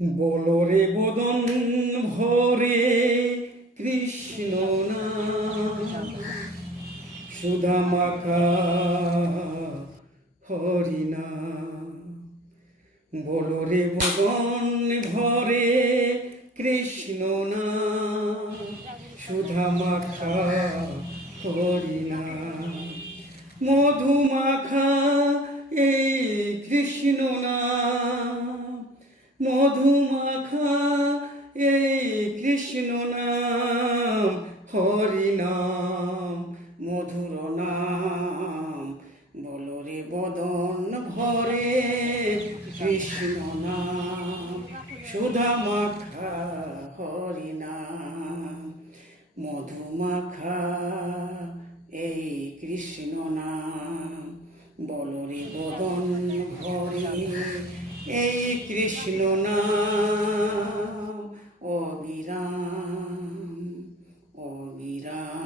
বলরে বদন ভরে কৃষ্ণ না সুধা মাখা হরিনা বলরে বদন ভরে কৃষ্ণ না সুধা মাখা হরিনা মধু মাখা এই কৃষ্ণ নাম। মধু মাখা এই কৃষ্ণ নাম, হরি নাম, মধুর নাম বলরে বদন ভরে, কৃষ্ণ নাম, সুধা মাখা, হরি নাম মধু মাখা এই কৃষ্ণ নাম বলরে বদন কৃষ্ণ নাম অবিরাম অবিরাম।